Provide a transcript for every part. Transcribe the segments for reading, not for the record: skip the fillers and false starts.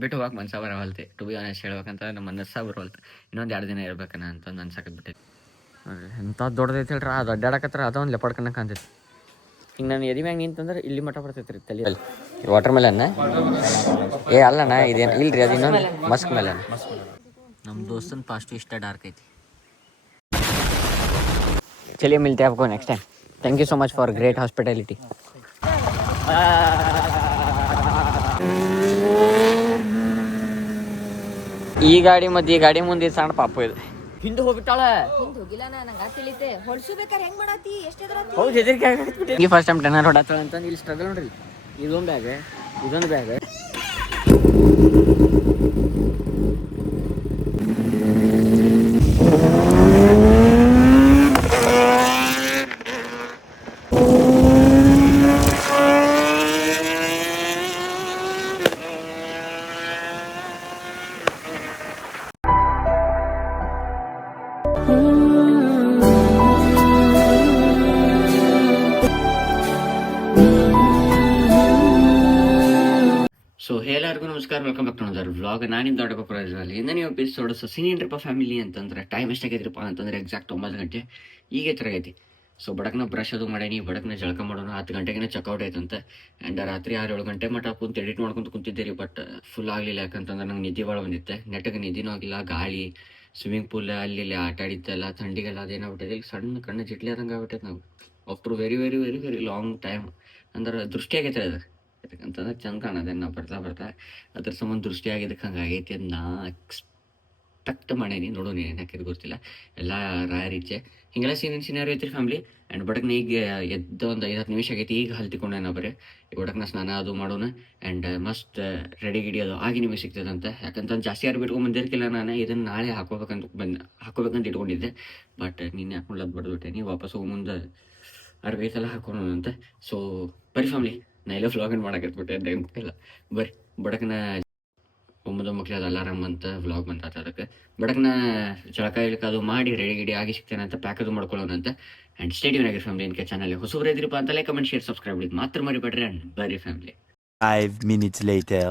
ಬಿಟ್ಟು ಹೋಗಕ್ಕೆ ಮನ್ಸ ಬರವಲ್ತೆ. ಟು ಬಿ ಆನೆಸ್ಟ್ ಹೇಳ್ಬೇಕಂತ ನಮ್ಮ ಮನಸ್ಸ ಬರವಲ್ತು. ಇನ್ನೊಂದು 2 ದಿನ ಇರ್ಬೇಕನ ಅಂತಂದು ಅನ್ಸಕತ್ಬಿಟ್ಟೈತಿ. ಎಂಥ ದೊಡ್ಡದೈತೆ ಹೇಳ್ರಿ, ಅದು ಅಡ್ಡಾಡಕತ್ರ ಅದೊಂದು ಲೆಪಡ್ ಕಣ್ಣಕ್ಕೆ ಕಾಣ್ತೈತಿ. ಹಿಂಗೆ ನಾನು ಎದಿ ಮ್ಯಾಗ ನಿಂತಂದ್ರೆ ಇಲ್ಲಿ ಮಠ ಬರ್ತೈತೆ ರೀ ತಲೆ. ವಾಟರ್ ಮೆಲನ್ನ ಅಲ್ಲಣ್ಣ ಇದೇನು ಇಲ್ರಿ, ಅದು ಇನ್ನೊಂದು ಮಸ್ಕ್ ಮೆಲನ್. ನಮ್ಮ ದೋಸ್ತನ ಪಾಸ್ಟು ಇಷ್ಟ ಡಾರ್ಕ್ ಐತಿ. ಚಲಿए मिलते हैं आपको next time. Thank you so much for great hospitality. ಈ ಗಾಡಿ ಮತ್ತು ಈ ಗಾಡಿ ಮುಂದೆ ಸಣ್ಣ ಪಾಪು ಇದೆ. ಹಿಂದೆ ಹೋಗ್ಬಿಟ್ಟಾಳ. ಹೌದು, ಹೆದರಿಕೆ ಆಗ್ಬಿಟ್ಟು ಈ ಫಸ್ಟ್ ಟೈಮ್ ಟೆನ್ನರ್ ಹೊಡಾತಾಳ ಅಂತಂದು ಇಲ್ಲಿ ಸ್ಟ್ರಗಲ್ ನೋಡ್ರಿ. ಇದೊಂದು ಬ್ಯಾಗ್ ಸೊ ಎಲ್ಲರಿಗೂ ನಮಸ್ಕಾರ, welcome back to another vlog. ನಾನಿಂದ ದೊಡ್ಡ ಪ್ರೈಸಲ್ಲಿ ಇಂದ ನೀವು ಎಪಿಸೋಡ್. ಸೊ ಸಿನಿಯನ್ ಟ್ರಿಪ್ ಫ್ಯಾಮಿಲಿ ಅಂತಂದ್ರೆ ಟೈಮ್ ಎಷ್ಟಾಗೈತ್ರಿಪ್ಪ ಅಂತಂದ್ರೆ ಎಕ್ಸಾಕ್ಟ್ 9 ಗಂಟೆ ಈಗ ತಿರುಗೈತಿ. ಸೊ ಬಡಕ್ನ ಬ್ರಷ್ ಅದು ಮಾಡೀನಿ, ಬಡಕ್ನ ಜಳಕ ಮಾಡೋಣ. 10 ಗಂಟೆಗೆ ಚೆಕ್ಔಟ್ ಆಯ್ತಂತೆ. ಆ್ಯಂಡ್ ರಾತ್ರಿ 6-7 ಗಂಟೆ ಮಟ್ಟ ಕುಂತು ಎಡಿಟ್ ಮಾಡ್ಕೊಂಡು ಕುಂತಿದ್ದೀರಿ. ಬಟ್ ಫುಲ್ ಆಗಲಿಲ್ಲ, ಯಾಕಂತಂದ್ರೆ ನಂಗೆ ನಿದ್ದೆ ಭಾಳ ಬಂದಿತ್ತೆ. ನೆಟ್ಟಗೆ ನಿದ್ದಿನೂ ಆಗಿಲ್ಲ. ಗಾಳಿ, ಸ್ವಿಮ್ಮಿಂಗ್ ಪೂಲ್ ಅಲ್ಲಿ ಇಲ್ಲಿ ಆಟ ಆಡಿದ್ದೆಲ್ಲ ಥಂಡಿಗೆಲ್ಲ ಅದೇನಾಗ್ಬಿಟ್ಟಿದೆ. ಈಗ ಸಣ್ಣ ಕಣ್ಣು ಜಿಟ್ಲಿ ಆದಂಗೆ ಆಗ್ಬಿಟ್ಟೈತೆ ನಾವು after very very very very long time. ಅಂದ್ರೆ ದೃಷ್ಟಿ ಆಗೈತೆ ಅದು. ಯಾಕಂತಂದ್ರೆ ಚಂದ ಕಾಣದೆ ನಾವು ಬರ್ತಾ ಅದ್ರ ಸಂಬಂಧ ದೃಷ್ಟಿ ಆಗಿದ್ದಕ್ಕೆ ಹಂಗೆ ಆಗೈತಿ ಅಂತ ನಾ ಎಕ್ಸ್ಪೆಕ್ಟ್ ಮಾಡೀನಿ. ನೋಡೋಣ ಏನು ಹಾಕಿದ್ದು ಗೊತ್ತಿಲ್ಲ. ಎಲ್ಲ ರಾಯರೀಚೆ ಹಿಂಗೆಲ್ಲ ಸೀನಿಯರ್ ಐತ್ರಿ ಫ್ಯಾಮಿಲಿ. ಆ್ಯಂಡ್ ಬಡಕ್ನ ಈಗ ಎದ್ದು ಒಂದು 5-10 ನಿಮಿಷ ಆಗೈತಿ. ಈಗ ಹಲ್ತಿಕೊಂಡೆ ನಾ ಬರೀ ಈ ಬಡಕ್ನ ಸ್ನಾನ ಅದು ಮಾಡೋಣ. ಆ್ಯಂಡ್ ಮಸ್ತ್ ರೆಡಿ ಗಿಡಿ ಅದು ಆಗಿ ನಿಮಗೆ ಸಿಗ್ತದಂತೆ. ಯಾಕಂತಂದು ಜಾಸ್ತಿ ಯಾರು ಬಿಟ್ಕೊಂಡು ಬಂದಿರ್ಕಿಲ್ಲ. ನಾನು ಇದನ್ನು ನಾಳೆ ಹಾಕೋಬೇಕಂತ ಇಟ್ಕೊಂಡಿದ್ದೆ. ಬಟ್ ನಿನ್ನೆ ಹಾಕೊಂಡ್ಲದ್ದು ಬಡ್ದುಬಿಟ್ಟೆ. ನೀವು ವಾಪಸ್ ಹೋಗಿ ಮುಂದೆ ಅರ್ಬೇಕೆಲ್ಲ ಹಾಕೋಣಂತೆ. ಸೊ ಬರೀ ಫ್ಯಾಮಿಲಿ, ನಾ ಎಲ್ಲ ವ್ಲಾಗನ್ನು ಮಾಡಕತ್ಬಿಟ್ಟೆ ಇಲ್ಲ ಬರ್ರಿ. ಬಡಕ್ನ 9 ಮಕ್ಳದ ಅಲಾರಾಮ್ ಅಂತ ವ್ಲಾಗ್ ಬಂತ. ಅದಕ್ಕೆ ಬಡಕ್ನ ಜಳಕ ಇಳಕ ಅದು ಮಾಡಿ ರೆಡಿ ಗಿಡಿ ಆಗಿ ಸಿಗ್ತೇನೆ ಅಂತ ಪ್ಯಾಕ್ ಅದು ಮಾಡ್ಕೊಳ್ಳೋಣಂತ. ಆ್ಯಂಡ್ ಸ್ಟೇಡಿಯಂ ಆಗಿರಿ ಫ್ಯಾಮಿಲಿ. ಇನ್ಕೆ ಚಾನಲ್ ಹೊಸಬ್ರು ಇದ್ರಿಪ್ಪ ಅಂತ ಲೈಕ್, ಕಮೆಂಟ್, ಶೇರ್, ಸಬ್ಸ್ಕ್ರೈಬ್ ಮಾಡಿದ್ದು ಮಾತ್ರ ಮರಿಬೇಡ್ರಿ. ಆ್ಯಂಡ್ ಬರೀ ಫ್ಯಾಮಿಲಿ. 5 minutes later.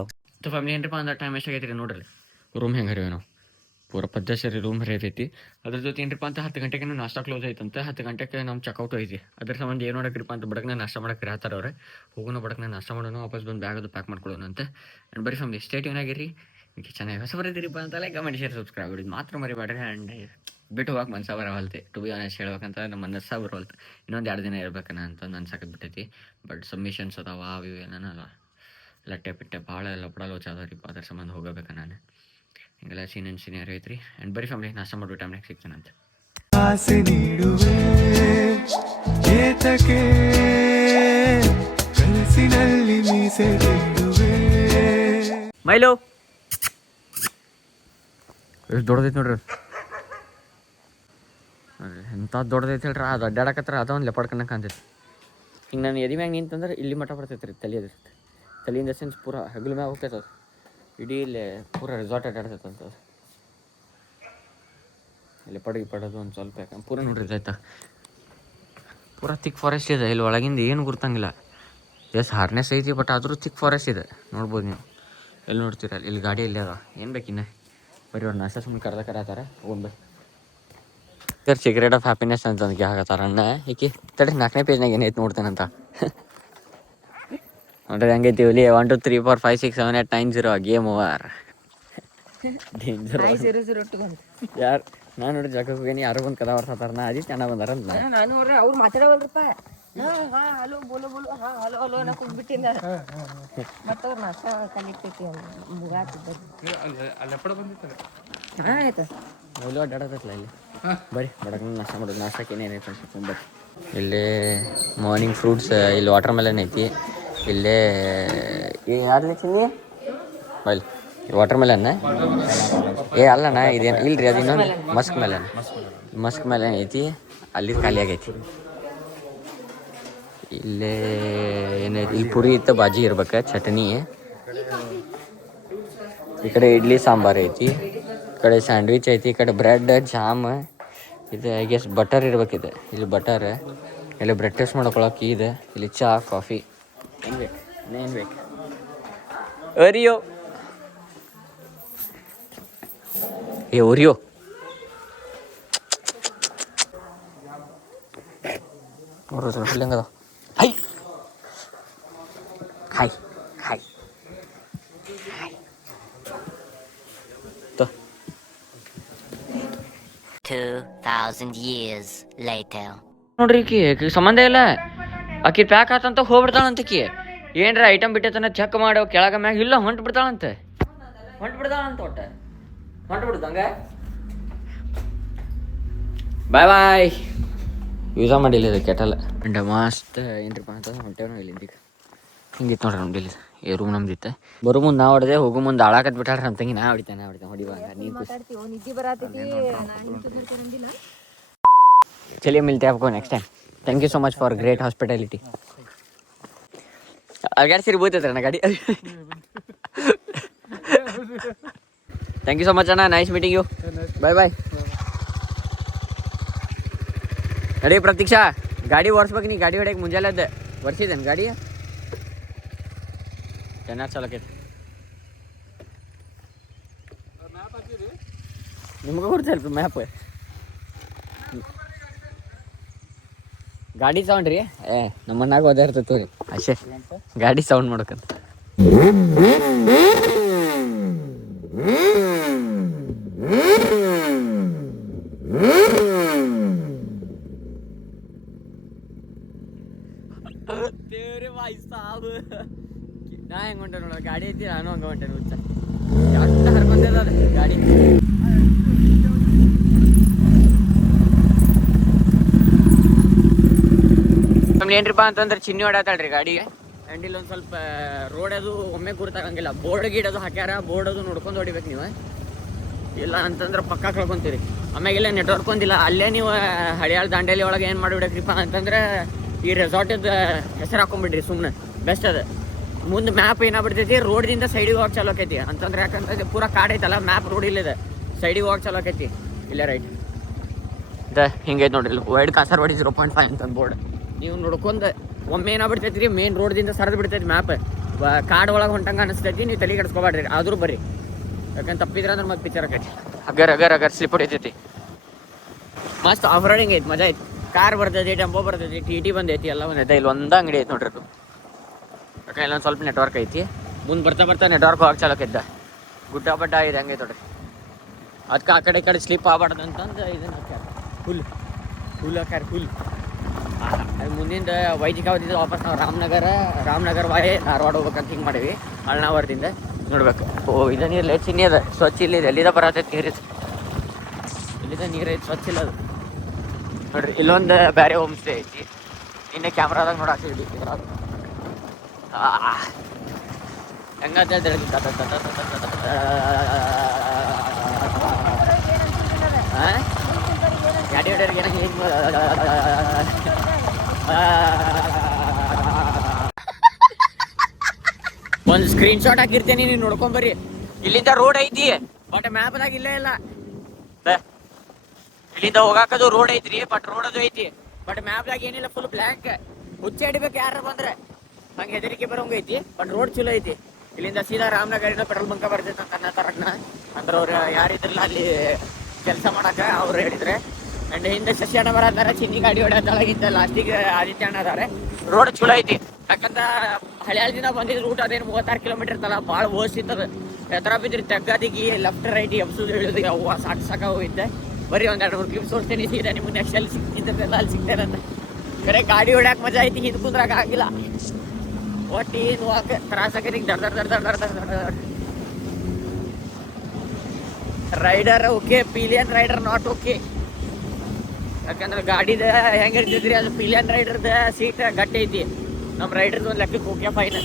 ಫ್ಯಾಮಿಲಿ ಏನ್ರಿಪ್ಪ ಅಂದ್ರೆ ಟೈಮ್ ಎಷ್ಟಾಗೈತಿ ನೋಡ್ರಿ. ರೂಮ್ ಹೆಂಗೆ ಹರಿವೆ ನಾವು ಪೂರ ಪದ್ಧತಿ ರೂಮ್ ಹರಿಯತೈತಿ. ಅದ್ರ ಜೊತೆ ಏನ್ರಿಪ್ಪ ಅಂತ 10 ಗಂಟೆಗೆ ನಾಷ್ಟ ಕ್ಲೋಸ್ ಐತಂತೆ. 10 ಗಂಟೆಗೆ ನಮ್ಮ ಚೆಕ್ಔಟ್ ಐತಿ. ಅದ್ರ ಸಂಬಂಧ ಏನು ನೋಡಕ್ರಿಪ್ಪ ಅಂತ ಬಡಕ್ನ ನಾಷ್ಟ ಮಾಡಕ್ಕೆ ಹೇಳ್ತಾರೆ ಅವ್ರೆ. ಹೋಗೋಣ ಬಡಕ್ನ ನಾಷ್ಟ ಮಾಡೋಣ, ವಾಪಸ್ ಬಂದು ಬ್ಯಾಗ್ ಅದು ಪ್ಯಾಕ್ ಮಾಡ್ಕೊಳ್ಳೋಣ ಅಂತ. ಆ್ಯಂಡ್ ಬರೀ ಫ್ಯಾಮಿಲಿ ಸ್ಟೇಡಿಯಂ ಆಗಿರಿ. ಇದಕ್ಕೆ ಚೆನ್ನಾಗಿ ಹೊಸ ಬರೀತಿರಿಪ್ಪ ಅಂತ ಲೈಕ್, ಕಮೆಂಟ್, ಶೇರ್, ಸಬ್ಸ್ಕ್ರೈಬ್ ಮಾಡಿದ್ದು ಮಾತ್ರ ಮರಿಬೇಡ್ರಿ. ಆ್ಯಂಡ್ ಬಿಟ್ಟು ಹೋಗಕ್ಕೆ ಮನ್ಸ ಬರವಲ್ತೆ. ಟು ಬಿ ಆನೆಸ್ಟ್ ಹೇಳ್ಬೇಕಂತ ನಮ್ಮ ಮನಸ್ಸ ಬರವಲ್ತು. ಇನ್ನೊಂದು 2 ದಿನ ಇರ್ಬೇಕನ ಅಂತಂದು ಅನ್ಸಕತ್ಬಿಟ್ಟೈತಿ. ಬಟ್ ಸಬ್ಮಿಷನ್ಸ್ ಅದಾವ ಅವು ಏನಾನಲ್ಲ ಲಟ್ಟೆ ಪಿಟ್ಟೆ ಭಾಳ ಲಪಡಲು ಚಾದರಿಪ್ಪ. ಅದ್ರ ಸಂಬಂಧ ಹೋಗಬೇಕು ನಾನು. ಹಿಂಗೆಲ್ಲ ಸೀನಿಯರ್ ಐತ್ರಿ. ಆ್ಯಂಡ್ ಬರೀ ಫ್ಯಾಮಿಲಿ ನಾಷ್ಟ ಮಾಡ್ಬಿಟ್ಟು ಟೈಮ್ನಾಗ ಸಿಗ್ತಾನಂತೆ. ಮೈಲು ಎಷ್ಟು ದೊಡ್ಡದೈತೆ ನೋಡ್ರಿ. ಎಂಥ ದೊಡ್ಡದೈತೆ ಹೇಳ್ರಿ, ಅದು ಅಡ್ಡಾಡಕತ್ರ ಅದೊಂದು ಲೆಪಡ್ ಕಣ್ಣಕ್ಕೆ ಕಾಣ್ತೈತಿ. ಹಿಂಗೆ ನಾನು ಎದಿ ಮ್ಯಾಗ ನಿಂತಂದ್ರೆ ಇಲ್ಲಿ ಮಠ ಬರ್ತೈತೆ ರೀ ತಲೆ. ಅದಿರ್ತೈತೆ ತಲೆಯಿಂದ ಸೆನ್ಸ್ ಪೂರ ಹಗಲು ಮ್ಯಾಗ ಹೋಗ್ತೈತೆ. ಅದು ಇಡೀ ಇಲ್ಲೇ ಪೂರ ರೆಸಾರ್ಟ್ ಅಡ್ಡಾಡ್ತೈತೆ ಅಂತ. ಇಲ್ಲಿ ಪಡೋದು ಒಂದು ಸ್ವಲ್ಪ ಯಾಕೆ ಪೂರ ನೋಡ್ರಿ ಆಯ್ತಾ. ಪೂರ ಥಿಕ್ ಫಾರೆಸ್ಟ್ ಇದೆ. ಇಲ್ಲಿ ಒಳಗಿಂದ ಏನು ಗುರ್ತಂಗಿಲ್ಲ. ಜಸ್ಟ್ ಹಾರ್ನೆಸ್ ಐತಿ, ಬಟ್ ಆದರೂ ಥಿಕ್ ಫಾರೆಸ್ಟ್ ಇದೆ. ನೋಡ್ಬೋದು ನೀವು ಎಲ್ಲಿ ನೋಡ್ತೀರ. ಇಲ್ಲಿ ಗಾಡಿ ಇಲ್ಲೇ ಅದ. ಏನು ಬೇಕಿನ್ನ ಬರೀ ಅವ್ರು ನಾಷ್ಟ ಸುಮ್ಮನೆ ಕರತಾರೆ ಹೋಗ್ಬೇಕು. ಸರ್ ಸೀಕ್ರೆಟ್ ಆಫ್ ಹ್ಯಾಪಿನೆಸ್ ಅಂತಂದು ಹಾಕತ್ತಾರ ಅಣ್ಣ. ಈಕಿ ತಡ್ರಿ 4ನೇ ಪೇಜ್ನಾಗ ಏನೈತೆ ನೋಡ್ತೇನಂತ. ನೋಡ್ರಿ ಹಂಗೈತಿ ಇಲ್ಲಿ 1 2 3 4 5 6 7 8 9 0 ಗೇಮ್ ಓವರ್. ಡೇಂಜರ್ ಯಾರು ನಾನು ನೋಡಿ ಜಾಗಕ್ಕೆ ಹೋಗೇನಿ. ಯಾರು ಬಂದು ಕದ ಬರ್ತಾರ. ನಾ ಅಜಿತ್ ಅಣ್ಣ ಬಂದಾರಂತ. ನಾನು ಅವ್ರು ಮಾತಾಡವಲ್ರಪ್ಪ. ಹಲೋ ಬೋಲೋ ಬೋಲೋ ಹಲೋ ಹಲೋ ನಾ ಕೂಗ್ಬಿಟ್ಟಿನ. ಮತ್ತೆ ಅವ್ರು ನಾಷ್ಟ ಕಲಿತೈತಿ ಆಯ್ತು. ಮೊದಲು ಅಡ್ಡಾಡತ್ತಲ್ಲ ಇಲ್ಲಿ. ಬರೀ ಬಡಕ್ನ ನಾಷ್ಟ ಮಾಡೋದು. ನಾಷ್ಟಕ್ಕೆ ಏನೇನೈತೆ ಅಂತ ಬರ್ರಿ. ಇಲ್ಲೇ ಮಾರ್ನಿಂಗ್ ಫ್ರೂಟ್ಸ್, ಇಲ್ಲಿ ವಾಟರ್ ಮೆಲನ್ ಐತಿ. ಇಲ್ಲೇ ಯಾರು ಚಿನ್ನಿ ಬೈಲ್ ವಾಟರ್ ಮೆಲನ್ನ ಅಲ್ಲಣ್ಣ ಇದೇನು ಇಲ್ರಿ, ಅದು ಇನ್ನೊಂದು ಮಸ್ಕ್ ಮೆಲನ್ ಐತಿ. ಅಲ್ಲಿ ಖಾಲಿ ಆಗೈತಿ. ಇಲ್ಲೇ ಏನೈತಿ, ಇಲ್ಲಿ ಪುರಿ ಇತ್ತು, ಬಾಜಿ ಇರ್ಬೇಕು, ಚಟ್ನಿ. ಈ ಕಡೆ ಇಡ್ಲಿ ಸಾಂಬಾರು ಐತಿ. ಈ ಕಡೆ ಸ್ಯಾಂಡ್ವಿಚ್ ಐತಿ. ಈ ಕಡೆ ಬ್ರೆಡ್ ಜಾಮ್. ಇದು ಐ ಗೆಸ್ ಬಟರ್ ಇರ್ಬೇಕಿದೆ. ಇಲ್ಲಿ ಬಟರ್. ಇಲ್ಲಿ ಬ್ರೆಡ್ ಟೇಸ್ಟ್ ಮಾಡ್ಕೊಳಕ್ಕೆ ಇದೆ. ಇಲ್ಲಿ ಚಹಾ ಕಾಫಿ. ಏನು ಬೇಕು ಅರಿಯೋ ಏ ಓರಿಯೋ ಹೆಂಗದ high hi hi hi 2,000 years later. ನೋಡ್ರಿ ಈಕಿ ಸಂಬಂಧ ಇಲ್ಲ ಆಕಿ ಪ್ಯಾಕ್ ಆತಂತ ಹೋಗ್ಬಿಡ್ತಾಳಂತಕಿ ಏನ್ರ ಐಟಮ್ ಬಿಟ್ಟೈತನ ಚೆಕ್ ಮಾಡೋ ಕೆಳಗ ಮ್ಯಾಗ ಇಲ್ಲ ಹೊಂಟು ಬಿಡ್ತಾಳಂತೆ ಒಟ್ಟ ಹೊಂಟು ಬಿಡ್ದಂಗ ಬಾಯ್ ಬಾಯ್ ಯೂಸ ಮಾಡಿಲ್ಲ ಇದು ಕೆಟಲ್ ಅಂಡ್ ಮಸ್ತ್ ಏನ್ರಿಪ್ಪ ಅಂತಂದ್ರೆ ಹೊಂಟೇವ್ ನಾವು ಇಲ್ಲಿಂದ ಹಿಂಗಿತ್ತು ನೋಡ್ರಿ ನಮ್ದು ಇಲ್ಲಿ ಈ ರೂಮ್ ನಮ್ದಿತ್ತು ಬರೋ ಮುಂದೆ ನಾ ಹೊಡೆದೆ ಹೋಗೋ ಮುಂದೆ ಆಳಾಕತ್ ಬಿಟ್ಟಾಳ್ರಿ ನಮ್ಮ ತಂಗಿ ನಾ ಹೊಡಿತೇನೆ ಹೊಡಿವಾಗ ನೀನು ನಿದ್ದೆ ಬರತೈತಿ चलिए मिलते हैं आपको next time thank you so much for great hospitality अगर सिर्फ बोलते थे ना गाड़ी थैंक यू सो मच अन्ना nice meeting you bye bye अरे प्रतीक्षा गाडी ओडिಸ್ಬೇಕು ನೀ ಗಾಡಿ ಹೊಡೆಯಕ್ಕೆ ಮುಂಜಾನೆ ಅದ ವರ್ಷಿದೇನು ಗಾಡಿ ಚೆನ್ನಾಗಿ ಚಲೋಕೈತಿ ನಿಮ್ಗೆ ಗೊತ್ತಲ್ರಿ ಮ್ಯಾಪ್ ಗಾಡಿ ಸೌಂಡ್ ರೀ ನಮ್ಮನ್ನಾಗ ಓದಾರ್ತೈತಿ ರೀ ಅಷ್ಟೇ ಗಾಡಿ ಸೌಂಡ್ ಮಾಡ್ಬೇಕಂತ ದೇವ್ರೆ ವಾಯ್ ಸಾವು ನಾ ಹೆಂಗೆ ಹೊಂಟೆ ನೋಡ ಗಾಡಿ ಐತಿ ನಾನು ಹಂಗೆ ಹೊಂಟೆ ಹುಚ್ಚ ಜಾಸ್ತಿ ಹರ್ಕೊಂತದ ಗಾಡಿ ಏನ್ರಿಪ್ಪ ಅಂತಂದ್ರೆ ಚಿನ್ನಿ ಹೊಡಾತಾಳ್ರಿ ಗಾಡಿಗೆ ಆ್ಯಂಡ್ ಇಲ್ಲೊಂದು ಸ್ವಲ್ಪ ರೋಡ್ ಅದು ಒಮ್ಮೆ ಗುರ್ತಾಗಂಗಿಲ್ಲ ಬೋರ್ಡ್ ಗೀಡದು ಹಾಕ್ಯಾರ ಬೋರ್ಡ್ ಅದು ನೋಡ್ಕೊಂಡು ಹೊಡಿಬೇಕು ನೀವು ಇಲ್ಲ ಅಂತಂದ್ರೆ ಪಕ್ಕ ಕಳ್ಕೊಂತೀರಿ ಆಮ್ಯಾಗೆಲ್ಲ ನೆಟ್ವರ್ಕ್ ಒಂದಿಲ್ಲ ಅಲ್ಲೇ ನೀವು ಹಳಿಯಾಳ ದಾಂಡೇಲಿ ಒಳಗೆ ಏನು ಮಾಡಿಬಿಡಕ್ರಿಪ್ಪ ಅಂತಂದ್ರೆ ಈ ರೆಸಾರ್ಟದ ಹೆಸರು ಹಾಕೊಂಡ್ಬಿಡ್ರಿ ಸುಮ್ಮನೆ ಬೆಸ್ಟ್ ಅದ ಮುಂದೆ ಮ್ಯಾಪ್ ಏನಾಗ್ಬಿಡ್ತೈತಿ ರೋಡ್ದಿಂದ ಸೈಡಿಗೆ ಹೋಗಿ ಚಲೋ ಆಕೈತಿ ಅಂತಂದ್ರೆ ಯಾಕಂದ್ರೆ ಪೂರ ಕಾಡ್ ಐತಲ್ಲ ಮ್ಯಾಪ್ ರೋಡ್ ಇಲ್ಲಿದೆ ಸೈಡಿಗೆ ಹೋಗಿ ಚಲೋ ಆಕೈತಿ ಇಲ್ಲೇ ರೈಟ್ ಹಿಂಗೈತೆ ನೋಡ್ರಿ ವೈಡ್ ಕಾಸರವಾಡಿ 0.5 ಅಂತ ಬೋರ್ಡ್ ನೀವು ನೋಡ್ಕೊಂಡು ಒಮ್ಮೆ ಏನಾಗ್ಬಿಡ್ತೈತಿ ರೀ ಮೇನ್ ರೋಡ್ದಿಂದ ಸರಿದು ಬಿಡ್ತೈತಿ ಮ್ಯಾಪ್ ಕಾಡ್ ಒಳಗೆ ಹೊಂಟಂಗೆ ಅನಿಸ್ತೈತಿ ನೀವು ತಲೆ ಕೆಡಿಸ್ಕೊಬೇಡ್ರಿ ಆದ್ರೂ ಬರ್ರಿ ಯಾಕಂದ್ರೆ ತಪ್ಪಿದ್ರೆ ಅಂದ್ರೆ ಮತ್ತೆ ಪಿಕ್ಚರ್ ಆಕೈತಿ ಅಗರ್ ಸ್ಲಿಪ್ ಹೊಡಿತೈತಿ ಮಸ್ತ್ ಆಫ್ ರೋಡಿಂಗ್ ಐತಿ ಮಜಾ ಐತಿ ಕಾರ್ ಬರ್ತೈತಿ ಟೆಂಪೋ ಬರ್ತೈತಿ ಟಿ ಬಂದೈತಿ ಎಲ್ಲ ಬಂದೈತೆ ಇಲ್ಲಿ ಒಂದು ಅಂಗಡಿ ಐತಿ ನೋಡ್ರಿ ಅದು ಯಾಕಂದ್ರೆ ಇಲ್ಲೊಂದು ಸ್ವಲ್ಪ ನೆಟ್ವರ್ಕ್ ಐತಿ ಮುಂದೆ ಬರ್ತಾ ನೆಟ್ವರ್ಕ್ ಹೋಗಿ ಚಾಲೋಕಿದ್ದ ಗುಡ್ಡ ಬಡ್ಡ ಇದೆ ಹಂಗೈತೆ ನೋಡ್ರಿ ಅದಕ್ಕೆ ಆ ಕಡೆ ಈ ಕಡೆ ಸ್ಲಿಪ್ ಆಗ್ಬಾರ್ದು ಅಂತಂದು ಇದನ್ನ ಹಾಕ್ಯಾರ ಹುಲ್ ಹಾಕ್ಯಾರ ಹುಲ್ ಅದು ಮುಂದಿಂದ ವೈದಿಕಾವತಿಂದ ವಾಪಸ್ ನಾವು ರಾಮನಗರ ವಾಯ್ ಧಾರವಾಡ ಹೋಗ್ಬೇಕಂತ ಹಿಂಗೆ ಮಾಡೀವಿ ಅಳ್ನಾವರದಿಂದ ನೋಡ್ಬೇಕು ಓ ಇದು ನೀರು ಲೈಟ್ ಚಿನ್ನಿ ಅದ ಸ್ವಚ್ಛ ಇಲ್ಲಿದೆ ಎಲ್ಲಿದ ಬರತೈತಿ ನೀರಿತ್ತು ಇಲ್ಲಿದ ನೀರು ಐತಿ ಸ್ವಚ್ಛ ಇಲ್ಲ ಅದು ನೋಡ್ರಿ ಇಲ್ಲೊಂದು ಬೇರೆ ಹೋಮ್ ಸ್ಟೇ ಐತಿ ನಿನ್ನೆ ಕ್ಯಾಮ್ರಾದಾಗ ನೋಡಾಕಿದ್ವಿ ಇದ್ರಾಗ ಹೆಂಗಂತ ಗಾಡಿ ಹೊಡೆಯವ್ರಿಗೆ ಒಂದು ಸ್ಕ್ರೀನ್ ಶಾಟ್ ಹಾಕಿರ್ತೇನೆ ನೀವು ನೋಡ್ಕೊಂಬರ್ರಿ ಇಲ್ಲಿಂದ ರೋಡ್ ಐತಿ ಬಟ್ ಮ್ಯಾಪ್ದಾಗ ಇಲ್ಲೇ ಇಲ್ಲ ಇಲ್ಲಿಂದ ಹೋಗಾಕದು ರೋಡ್ ಐತ್ರಿ ಬಟ್ ರೋಡ್ ಅದು ಐತಿ ಬಟ್ ಮ್ಯಾಪ್ದಾಗ ಏನಿಲ್ಲ ಫುಲ್ ಬ್ಲ್ಯಾಂಕ್ ಹುಚ್ಚ ಹಿಡಿಬೇಕು ಯಾರು ಬಂದ್ರೆ ಹಂಗೆ ಹೆದರಿಕೆ ಬರೋಂಗ ಐತಿ ಬಟ್ ರೋಡ್ ಚಲೋ ಐತಿ ಇಲ್ಲಿಂದ ಸೀದಾ ರಾಮನಗರಿಂದ ಪೆಟ್ರೋಲ್ ಬಂಕ ಬರ್ತೈತೆ ಅಂತ ಅನ್ನತಾರನ್ನ ಅಂದ್ರೆ ಅವ್ರು ಯಾರಿದ್ರಲ್ಲ ಅಲ್ಲಿ ಕೆಲಸ ಮಾಡಕ ಅವ್ರು ಹೇಳಿದ್ರೆ ಅಂಡ್ ಹಿಂದೆ ಶಶಿ ಅಣ್ಣ ಬರತ್ತಾರ ಚಿನ್ನಿ ಗಾಡಿ ಹೊಡೆಯತ್ತಾಗಿಂದ ಲಾಸ್ಟಿಗೆ ಆದಿತ್ಯ ಅಣ್ಣ ಅದಾರೆ ರೋಡ್ ಚಲೋ ಐತಿ ಯಾಕಂದ್ರೆ ಹಳಿಯಾಳದಿಂದ ಬಂದಿದ್ದು ರೂಟ್ ಅದೇನು 36 ಕಿಲೋಮೀಟರ್ ಇರ್ತಲ್ಲ ಭಾಳ ಓದಿಸ್ತದ ಎತ್ತರ ಬಿದ್ರಿ ತೆಗ್ಗದಿಗಿ ಲೆಫ್ಟ್ ರೈಟ್ ಎಬ್ಸುದು ಹೇಳಿದ್ರಿ ಅವ್ವ ಸಾಕ ಹೋಗಿದ್ದೆ ಬರೀ ಒಂದು 2-3 ಕ್ಲಿಪ್ಸ್ ತೋರಿಸ್ತೇನೆ ಸೀದಾ ನಿಮ್ಗೆ ನೆಕ್ಸ್ಟ್ ಎಲ್ಲಿ ಸಿಕ್ತಿದ್ದಲ್ಲ ಅಲ್ಲಿ ಸಿಗ್ತೇನೆ ಅಂತ ಕರೆ ಗಾಡಿ ಹೊಡ್ಯಾಕ ಮಜಾ ಐತಿ ಹಿಂದೆ ಕುಂದ್ರಾಗ ಆಗಿಲ್ಲ ಒಟ್ಟು ಏನು ವಾಕ್ ತ್ರಾಸ ಆಗೈತಿ ದರ್ rider okay pillion rider not okay ಯಾಕಂದ್ರೆ ಗಾಡಿದ ಹೆಂಗೆ ಇರ್ತಿದ್ರಿ ಅದು ಪಿಲಿಯನ್ ರೈಡರ್ದ ಸೀಟ್ ಗಟ್ಟಿ ಐತಿ ನಮ್ಮ ರೈಡರ್ದು ಒಂದು ಲೆಕ್ಕಕ್ಕೆ ಓಕೆ ಫೈನ್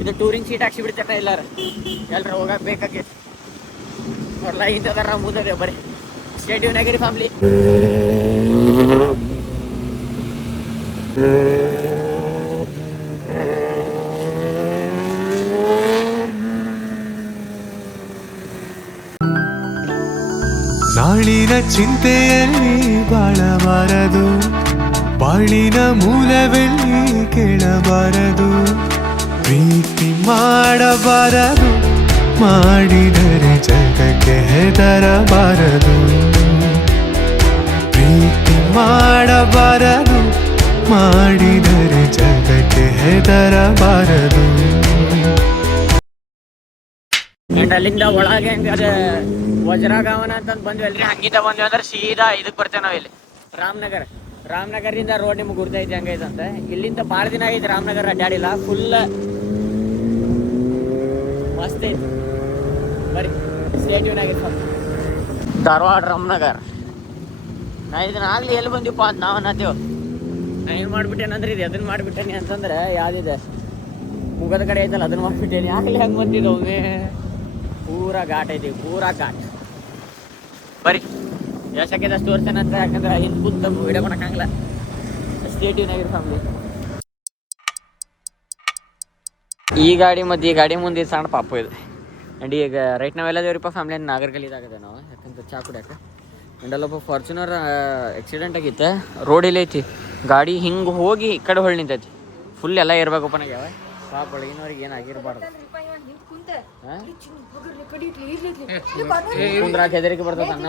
ಇದು ಟೂರಿಂಗ್ ಸೀಟ್ ಹಾಕ್ಸಿ ಬಿಡ್ತಾರೆ ಎಲ್ಲಾರು ಎಲ್ಲರೂ ಹೋಗಕ್ಕೆ ಬೇಕಾಗೈತಿ ಬರ್ಲ ಇಂಥದಾರ ಮುಂದೆ ಬರೀ ಸ್ಟೇಡಿಯಂ ಆಗಿರಿ ಫ್ಯಾಮ್ಲಿ ನಾಳಿನ ಚಿಂತೆಯಲ್ಲಿ ಬಾಳಬಾರದು ಬಾಳಿನ ಮೂಲವೆಲ್ಲಿ ಕೇಳಬಾರದು ಪ್ರೀತಿ ಮಾಡಬಾರದು ಮಾಡಿದರೆ ಜಗಕ್ಕೆ ಹೆದರಬಾರದು ಪ್ರೀತಿ ಮಾಡಬಾರದು ಮಾಡಿದರೆ ಜಗಕ್ಕೆ ಹೆದರಬಾರದು ಅಂಡ್ ಅಲ್ಲಿಂದ ಒಳಗೆ ಹೆಂಗಾದ್ರೆ ವಜ್ರಗಾವನ ಅಂತಂದು ಬಂದ್ವಿ ಅಲ್ರಿ. ಹಂಗಿಂದ ಬಂದ್ವಿ ಅಂದ್ರೆ ಸೀದಾ ಇದಕ್ಕೆ ಬರ್ತೇವೆ ನಾವು ಇಲ್ಲಿ ರಾಮನಗರದಿಂದ ರೋಡ್ ನಿಮ್ಗೆ ಗುರ್ತೈತಿ ಹಂಗೈತಂತೆ. ಇಲ್ಲಿಂದ ಭಾಳ ದಿನ ಆಗೈತಿ ರಾಮನಗರ ಅಡ್ಡಾಡಿಲ್ಲ. ಫುಲ್ ಮಸ್ತ್ ಐತಿ. ಬರೀ ಸ್ಟೇಟ್ಯೂನ್ ಆಗಿತ್ತು ಧಾರವಾಡ ರಾಮನಗರ. ನಾ ಇದನ್ನ ಆಗ್ಲಿ ಎಲ್ಲಿ ಬಂದಿವಪ್ಪ ಅಂತ ನಾವು ಅನ್ನತ್ತೇವೆ. ನಾ ಏನು ಮಾಡ್ಬಿಟ್ಟೇನಂದ್ರೆ ಇದು ಅದನ್ನ ಮಾಡಿಬಿಟ್ಟೇನಿ ಅಂತಂದ್ರೆ ಯಾವ್ದಿದೆ ಮುಗದ ಕಡೆ ಐತಲ್ಲ ಅದನ್ನ ಮಾಡ್ಬಿಟ್ಟೇನಿ. ಆಗ್ಲಿ ಹೆಂಗೆ ಬಂದಿದ್ದು ಒಮ್ಮೆ ಪೂರಾ ಘಾಟ್ ಐತಿ, ಪೂರಾ ಘಾಟ್. ಬರೀ ಎಷ್ಟಕ್ಕೆದಷ್ಟು ತೋರ್ಸೇನಂತ, ಯಾಕಂದ್ರೆ ಹಿಂದೆ ಕುಂತ ವಿಡಿಯೋ ಮಾಡೋಕ್ಕಾಗಲ್ಲ. ಸ್ಟೇಟ್ಯೂನ್ ಆಗಿರೋ ಫ್ಯಾಮಿಲಿ. ಈ ಗಾಡಿ ಮತ್ತು ಈ ಗಾಡಿ ಮುಂದೆ ಸಣ್ಣ ಪಾಪು ಇದೆ. ಆ್ಯಂಡ್ ಈಗ ರೈಟ್ ನಾವೆಲ್ಲ ದೇವ್ರಿಪ್ಪ ಫ್ಯಾಮಿಲಿ ನಾಗರ್ಗಲ್ಲಿದಾಗದೆ ನಾವು, ಯಾಕಂದ್ರೆ ಚಾ ಕುಡಿಯೋಕೆ. ಆ್ಯಂಡ್ ಅಲ್ಲೊಬ್ಬ ಫಾರ್ಚುನರ್ ಆಕ್ಸಿಡೆಂಟ್ ಆಗಿತ್ತು. ರೋಡ್ ಇಲ್ಲ ಐತಿ, ಗಾಡಿ ಹಿಂಗೆ ಹೋಗಿ ಈ ಕಡೆ ಹೊಳ್ಳಿ ನಿಂತೈತಿ. ಫುಲ್ ಎಲ್ಲ ಇರ್ಬೇಕಪ್ಪ ಆಗ್ಯಾವ. ಪಾಪ ಒಳಗಿನವ್ರಿಗೆ ಏನಾಗಿರ್ಬಾರ್ದು. ಕುಂದ್ರಾಕ ಹೆದರಿಕೆ ಬರ್ತದ ಅಣ್ಣ.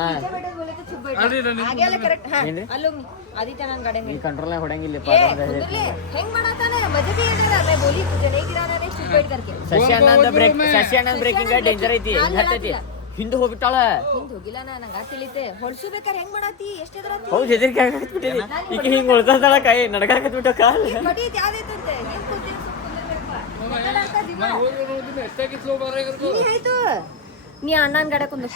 ಈ ಕಂಟ್ರೋಲ್ ಹೊಡಂಗಿಲ್ಲ. ಶಶಿ ಅಣ್ಣ ಬ್ರೇಕಿಂಗ್ ಡೇಂಜರ್ ಐತಿ. ಹಿಂದೆ ಹೋಗ್ಬಿಟ್ಟಾಳ. ಹೌದು, ಹೆದರಿಕೆ ಆಗತ್ಬಿಟ್ಟಿದೆ. ಈಗ ಹಿಂಗೆ ಉಳ್ದಾಳ ಕೈ ನಡ್ಕಾಕತ್ಬಿಟ್ಟ ಕಾಲ. ನೀ ಅಣ್ಣನ ಗಾಡ ಕುಂದು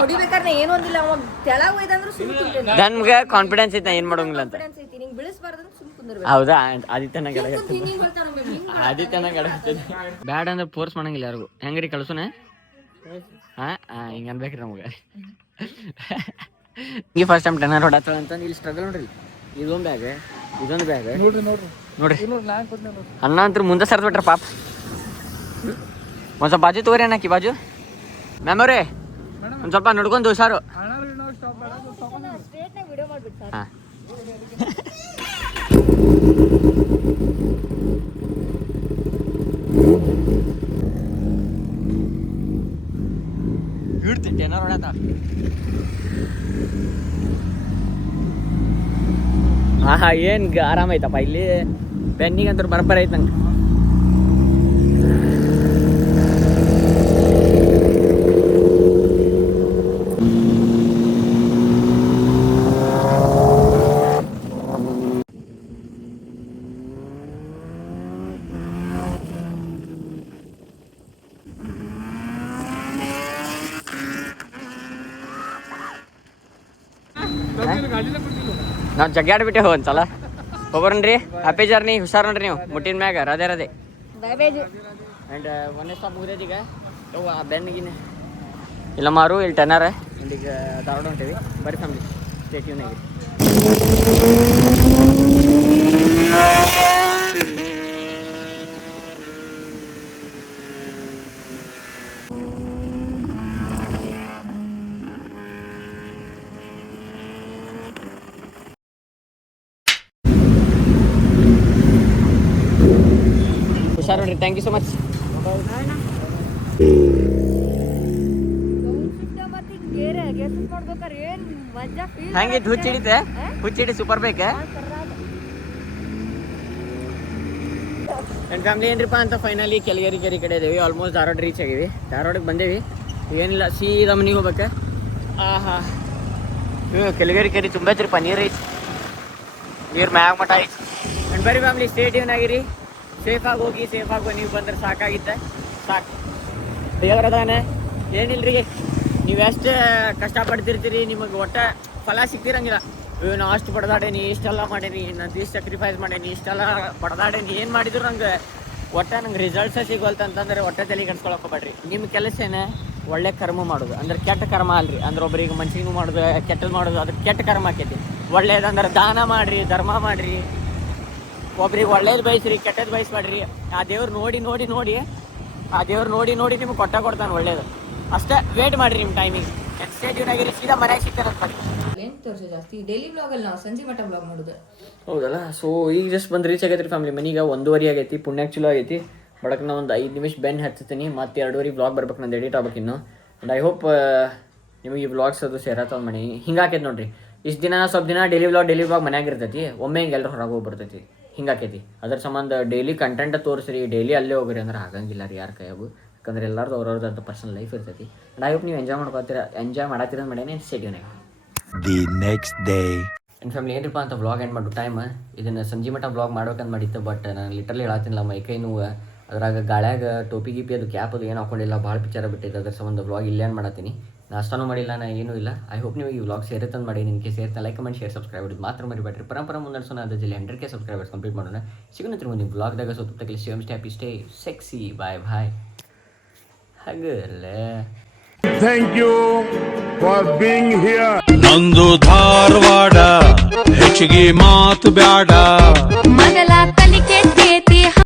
ಹೊಡಿಬೇಕಾದ್ರೆ ಏನು ಅಂದಿಲ್ಲ. ಅವಾಗ ತೆಳಗ್ ಒಯ್ದಂದ್ರು ಸುಮ್ಮನೆ ನನ್ಗೆ ಕಾನ್ಫಿಡೆನ್ಸ್ ಐತೆ ಏನ್ ಮಾಡೋಂಗಿಲ್ಲ ಅಂತ. ನಿಂಗೆ ಬಿಳಿಸ್ಬಾರ್ದು ಸುಮ್ಮನೆ ಕುಂದ್ರ. ಹೌದಾ? ಆದಿತ್ಯನ ಗಡ ಬ್ಯಾಡ ಅಂದ್ರೆ ಫೋರ್ಸ್ ಮಾಡಂಗಿಲ್ಲ ಯಾರಿಗೂ. ಹೆಂಗ್ರಿ ಕಳ್ಸೋಣ? ಹಿಂಗ ಅನ್ಬೇಕ್ರಿ ನಮ್ಗೆ. ಈ ಫಸ್ಟ್ ಟೈಮ್ ಟೆನರ್ ಹೊಡತ್ತಳ ಅಂತ ಇಲ್ಲಿ ಸ್ಟ್ರಗಲ್ ನೋಡ್ರಿ. ಇದೊಂದು ಬ್ಯಾಗ್, ಇದೊಂದು ಬ್ಯಾಗ್ ನೋಡ್ರಿ. ಅಣ್ಣ ಅಂತೂ ಮುಂದೆ ಸರ್ದ್ ಬಿಟ್ರ ಪಾಪ. ಒಂದ್ ಸ್ವಲ್ಪ ಬಾಜು ತಗೋರಿ ಅಣ್ಣಾಕಿ ಬಾಜು. ಮ್ಯಾಮ್ ಅವ್ರೆ ಒಂದ್ ಸ್ವಲ್ಪ ನೋಡ್ಕೊಂಡು ಹುಷಾರು. ಹಾಂ ಇಡ್ತಿ ಟೆನರ್ ಹೊಡತ. ಹಾ ಏನ್ ಆರಾಮ ಐತಪ್ಪ ಇಲ್ಲಿ. ಬೆನ್ನಿಗಂತೂ ಬರಬರ ಐತೆ ನಂಗೆ. ನಾವು ಜಗ್ಗಾಡ್ಬಿಟ್ಟೆ ಒಂದ್ಸಲ. ಹೋಗ್ಬರ್ರಿ. Happy journey. ಹುಷಾರ್ ನೋಡ್ರಿ ನೀವು ಮುಟ್ಟಿನ ಮ್ಯಾಗ. ರದೇ ಆ್ಯಂಡ್ ಒಂದೇ ಸ್ಟಾಪ್ ಮುಗಿದೈತಿ ಈಗ. ಬೆನ್ನಿಗಿನ ಇಲ್ಲ ಮಾರು ಇಲ್ಲಿ ಟೆನರ್. ಈಗ ಧಾರವಾಡ ಹೊಂಟೇವಿ. ಬರೀ ಫ್ಯಾಮಿಲಿ ಸ್ಟೇಟ್ಯೂನ್ ಆಗಿ. ಹುಷಾರು ನೋಡ್ರಿ. Thank you so much. ಹಂಗಿತ್ತು ಹುಚ್ಚಿಡಿತೆ. ಹುಚ್ಚಿಡಿ ಸೂಪರ್ ಬೇಕ. ನನ್ನ ಫ್ಯಾಮಿಲಿ ಏನ್ರಿಪ್ಪ ಅಂತ ಫೈನಲಿ ಕೆಳಗೇರಿ ಕಡೆ ಇದೇವಿ. ಆಲ್ಮೋಸ್ಟ್ ಧಾರವಾಡ ರೀಚ್ ಆಗೀವಿ. ಧಾರವಾಡಕ್ಕೆ ಬಂದೇವಿ. ಏನಿಲ್ಲ, ಸೀದಾ ಮನೆಗೆ ಹೋಗ್ಬೇಕು. ಕೆಳಗೇರಿ ಕೆರೆ ತುಂಬ ಐತ್ರಿಪ್ಪ. ನೀರು ಐತಿ, ನೀರು ಮ್ಯಾಗ ಮಠ ಐತಿ. ನನ್ನ ಬರೀ ಫ್ಯಾಮಿಲಿ ಸ್ಟೇಟ್ಯೂನ್ ಆಗಿರಿ. ಸೇಫಾಗಿ ಹೋಗಿ ಸೇಫಾಗಿ ನೀವು ಬಂದ್ರೆ ಸಾಕಾಗಿತ್ತೆ. ಸಾಕು ದೇವರದಾನೆ. ಏನಿಲ್ರಿ, ನೀವು ಎಷ್ಟು ಕಷ್ಟಪಡ್ತಿರ್ತೀರಿ ನಿಮಗೆ ಒಟ್ಟು ಫಲ ಸಿಗ್ತಿರಂಗಿಲ್ಲ. ನಾವು ಅಷ್ಟು ಬಡ್ದಾಡೇನಿ, ಇಷ್ಟೆಲ್ಲ ಮಾಡೇನಿ, ನಾನು ಇಷ್ಟು ಸಕ್ರಿಫೈಸ್ ಮಾಡೇನಿ, ಇಷ್ಟೆಲ್ಲ ಬಡ್ದಾಡೇನಿ, ಏನು ಮಾಡಿದ್ರು ನಂಗೆ ಒಟ್ಟು ನಂಗೆ ರಿಸಲ್ಟ್ಸೇ ಸಿಗೋಲ್ತ ಅಂತಂದರೆ ಒಟ್ಟೆ ತಲೆ ಕೆಡ್ಸ್ಕೊಳಕ್ಕೆ ಹೋಗ್ಬೇಡ್ರಿ. ನಿಮ್ಮ ಕೆಲಸ ಏನೇ ಒಳ್ಳೆ ಕರ್ಮ ಮಾಡೋದು. ಅಂದ್ರೆ ಕೆಟ್ಟ ಕರ್ಮ ಅಲ್ರಿ. ಅಂದ್ರೆ ಒಬ್ರಿಗೆ ಮನ್ಸಿಗೂ ಮಾಡೋದು, ಕೆಟ್ಟದ್ದು ಮಾಡೋದು, ಅದಕ್ಕೆ ಕೆಟ್ಟ ಕರ್ಮ ಆಕೈತಿ. ಒಳ್ಳೇದಂದ್ರೆ ದಾನ ಮಾಡಿರಿ, ಧರ್ಮ ಮಾಡಿರಿ, ಒಬ್ರಿಗೆ ಒಳ್ಳೇದು ಬಯಸ್ರಿ, ಕೆಟ್ಟದ್ದು ಬಯಸ್ಬೇಡ್ರಿ. ಆ ದೇವ್ರು ನೋಡಿ ನಿಮ್ಗೆ ಕೊಡ್ತಾನೆ ಒಳ್ಳೇದು. ಅಷ್ಟೇ ವೇಟ್ ಮಾಡಿರಿ ನಿಮ್ಮ ಟೈಮಿಗೆ. ಸ್ಟೇಟ್ಯೂನ್ ಆಗಿರಿ. ಸೀದಾ ಮನೆಯಾಗ ಸಿಗ್ತಾನೆ ಅಂತ ಮಾಡಿ. ತೋರಿಸೋ ಜಾಸ್ತಿ ಡೈಲಿ ಬ್ಲಾಗಲ್ಲಿ ನಾವು ಸಂಜೆ ಮಟ್ಟ ಬ್ಲಾಗ್ ಮಾಡೋದು. ಹೌದಲ್ಲ. ಸೊ ಈಗ ಜಸ್ಟ್ ಬಂದು ರೀಚ್ ಆಗೈತೆ ರೀ ಫ್ಯಾಮಿಲಿ ಮನೆಗೆ. 1:30 ಆಗೈತಿ. ಪುಣ್ಯಾಕ್ ಚಲೋ ಆಗೈತಿ. ಬಡಕ್ ನಾ ಒಂದು 5 ನಿಮಿಷ ಬೆನ್ನು ಹಚ್ತೀನಿ. ಮತ್ತೆ 2:30 ಬ್ಲಾಗ್ ಬರ್ಬೇಕು, ನಂದು ಎಡಿಟ್ ಆಗ್ಬೇಕು ಇನ್ನು. ಆ್ಯಂಡ್ ಐ ಹೋಪ್ ನಿಮಗೆ ಈ ವ್ಲಾಗ್ಸ್ ಅದು ಸೇರತ್ತವ ಮಾಡಿ ಹಿಂಗೆ ಆಕೈತಿ ನೋಡ್ರಿ. ಇಷ್ಟು ದಿನ ಸ್ವಲ್ಪ ದಿನ ಡೈಲಿ ಬ್ಲಾಗ್ ಮನ್ಯಾಗ ಇರ್ತೈತಿ. ಒಮ್ಮೆ ಹಿಂಗೆ ಎಲ್ಲರೂ ಹೊರಗೆ ಹೋಗಿ ಬರ್ತೈತಿ. ಹಿಂಗೆ ಆಕೈತಿ. ಅದ್ರ ಸಂಬಂಧ ಡೈಲಿ ಕಂಟೆಂಟ್ ತೋರಿಸ್ರಿ, ಡೈಲಿ ಅಲ್ಲೇ ಹೋಗ್ರಿ ಅಂದ್ರೆ ಆಗಂಗಿಲ್ಲ ರೀ ಯಾರ ಕೈಯಾಗು. ಯಾಕಂದ್ರೆ ಎಲ್ಲರದು ಅವ್ರವ್ರದ್ದು ಪರ್ಸನಲ್ ಲೈಫ್ ಇರ್ತೈತಿ. ಆ್ಯಂಡ್ ಐ ಹೋಪ್ ನೀವು ಎಂಜಾಯ್ ಮಾಡತ್ತೀರ ಮಾಡೇನೆ ಸ್ಟೇಡಿಯೋನಾಗ. The next day. ನನ್ನ ಫ್ಯಾಮಿಲಿ ಏನಪ್ಪ ಅಂತ ವ್ಲಾಗ್ ಎಂಡ್ ಮಾಡು ಟೈಮ್. ಇದನ್ನು ಸಂಜೆ ಮಟ್ಟ ವ್ಲಾಗ್ ಮಾಡ್ಬೇಕಂತ ಮಾಡಿತ್ತು. ಬಟ್ ನಾನು ಲಿಟ್ರಲಿ ಹೇಳತ್ತಿಲ್ಲ, ಮೈಕೈ ನೋವು. ಅದ್ರಾಗ ಗಾಳ್ಯಾಗ ಟೋಪಿ ಗಿಪಿ ಅದು ಕ್ಯಾಪ್ ಅದು ಏನು ಹಾಕೊಂಡಿಲ್ಲ, ಭಾಳ ಪಿಕ್ಚರ್ ಬಿಟ್ಟಿದ್ದು. ಅದ್ರ ಸಂಬಂಧ ವ್ಲಾಗ್ ಇಲ್ಲೇ ಮಾಡತ್ತೀನಿ. ನಾಷ್ಟಾನೂ ಮಾಡಿಲ್ಲ, ನಾ ಏನೂ ಇಲ್ಲ. ಐ ಹೋಪ್ ನೀವು ಈ ವ್ಲಾಗ್ ಸೇರುತ್ತಂದು ಮಾಡಿ. ನಿನಗೆ ಸೇರ್ತಾ ಲೈಕ್ ಕಮೆಂಟ್ ಶೇರ್ ಸಬ್ಸ್ಕ್ರೈಬ್ ಮಾಡೋದು ಮಾತ್ರ ಮರಿಬೇಡ್ರಿ. ಪರಂಪರ ಮುಂದರ್ಸೋಣ. ಅದ್ರ ಜೊತೆ 100K ಸಬ್ಸ್ಕ್ರೈಬರ್ಸ್ ಕಂಪ್ಲೀಟ್ ಮಾಡೋಣ. ಸಿಗೋಣ ಮುಂದಿನ ವ್ಲಾಗ್ದಾಗ. ಸುತ್ತಲಿ ಸ್ಟೇ ಸೆಕ್ಸಿ. ಬಾಯ್ ಹಾಗಲ್ಲ. Thank you for being here. ನಂದು ಧಾರವಾಡ ಹೆಚ್ಚಿಗೆ ಮಾತು ಬ್ಯಾಡ ಮಗಲ